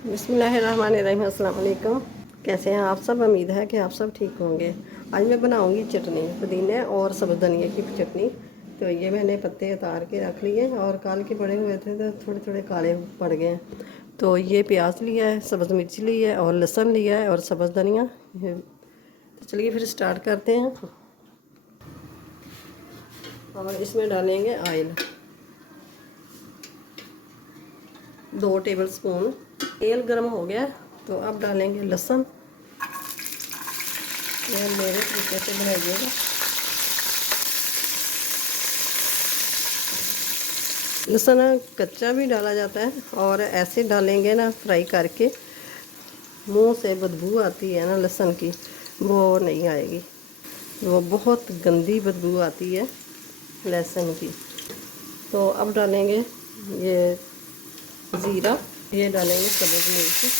बिस्मिल्लाहिर्रहमानिर्रहीम, अस्सलाम वालेकुम। कैसे हैं आप सब? उम्मीद है कि आप सब ठीक होंगे। आज मैं बनाऊंगी चटनी, पुदीने और सब्ज़ धनिए की चटनी। तो ये मैंने पत्ते उतार के रख लिए और काल के बड़े हुए थे तो थोड़े थोड़े काले पड़ गए हैं। तो ये प्याज लिया है, सब्ज़ मिर्ची ली है और लहसुन लिया है और सब्ज़ धनिया। तो चलिए फिर स्टार्ट करते हैं। और इसमें डालेंगे ऑयल, 2 टेबल स्पून। तेल गर्म हो गया तो अब डालेंगे लहसुन। यह मेरे तरीके से बनाइएगा। लहसुन कच्चा भी डाला जाता है और ऐसे डालेंगे ना फ्राई करके, मुंह से बदबू आती है ना लहसुन की, वो नहीं आएगी। वो बहुत गंदी बदबू आती है लहसुन की। तो अब डालेंगे ये ज़ीरा, ये डालेंगे सब्ज़ मिर्च,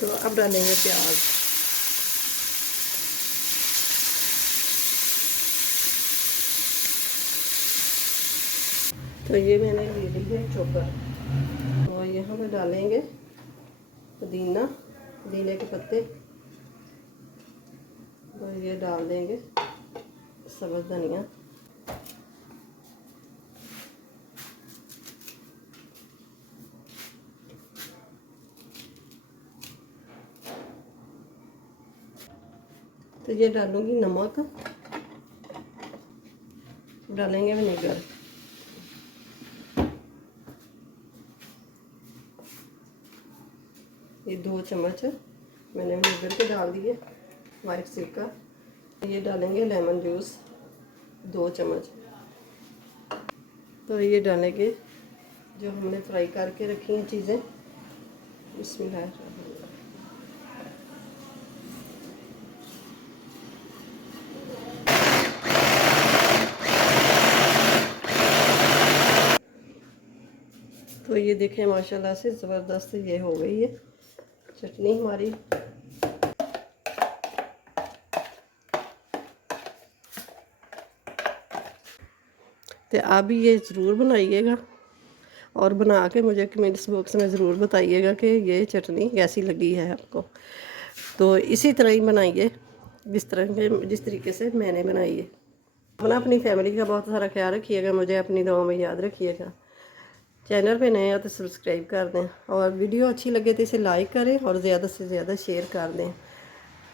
तो अब डालेंगे प्याज। तो ये मैंने ले ली है चॉपर। और यहाँ पे डालेंगे पुदीना, पुदीने के पत्ते। तो ये डाल देंगे सब्ज़ धनिया। तो ये डालूंगी नमक, डालेंगे विनेगर। ये 2 चम्मच मैंने विनेगर के डाल दिए, वाइट सिरका। ये डालेंगे लेमन जूस, 2 चम्मच। तो ये डालेंगे जो हमने फ्राई करके रखी हैं चीज़ें। बिस्मिल्लाह। तो ये देखें माशाल्लाह से ज़बरदस्त ये हो गई है चटनी हमारी। तो आप भी ये ज़रूर बनाइएगा और बना के मुझे कमेंट्स बॉक्स में ज़रूर बताइएगा कि ये चटनी कैसी लगी है आपको। तो इसी तरह ही बनाइए जिस तरीके से मैंने बनाई है। अपना अपनी फैमिली का बहुत सारा ख्याल रखिएगा, मुझे अपनी दुआओं में याद रखिएगा। चैनल पे नए हो तो सब्सक्राइब कर दें और वीडियो अच्छी लगे तो इसे लाइक करें और ज़्यादा से ज़्यादा शेयर कर दें।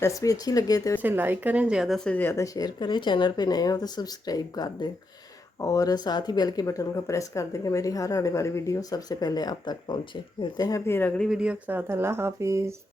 रेसिपी अच्छी लगे तो इसे लाइक करें, ज़्यादा से ज़्यादा शेयर करें। चैनल पे नए हो तो सब्सक्राइब कर दें और साथ ही बेल के बटन को प्रेस कर दें कि मेरी हर आने वाली वीडियो सबसे पहले आप तक पहुँचे। मिलते हैं फिर अगली वीडियो के साथ। अल्लाह हाफिज़।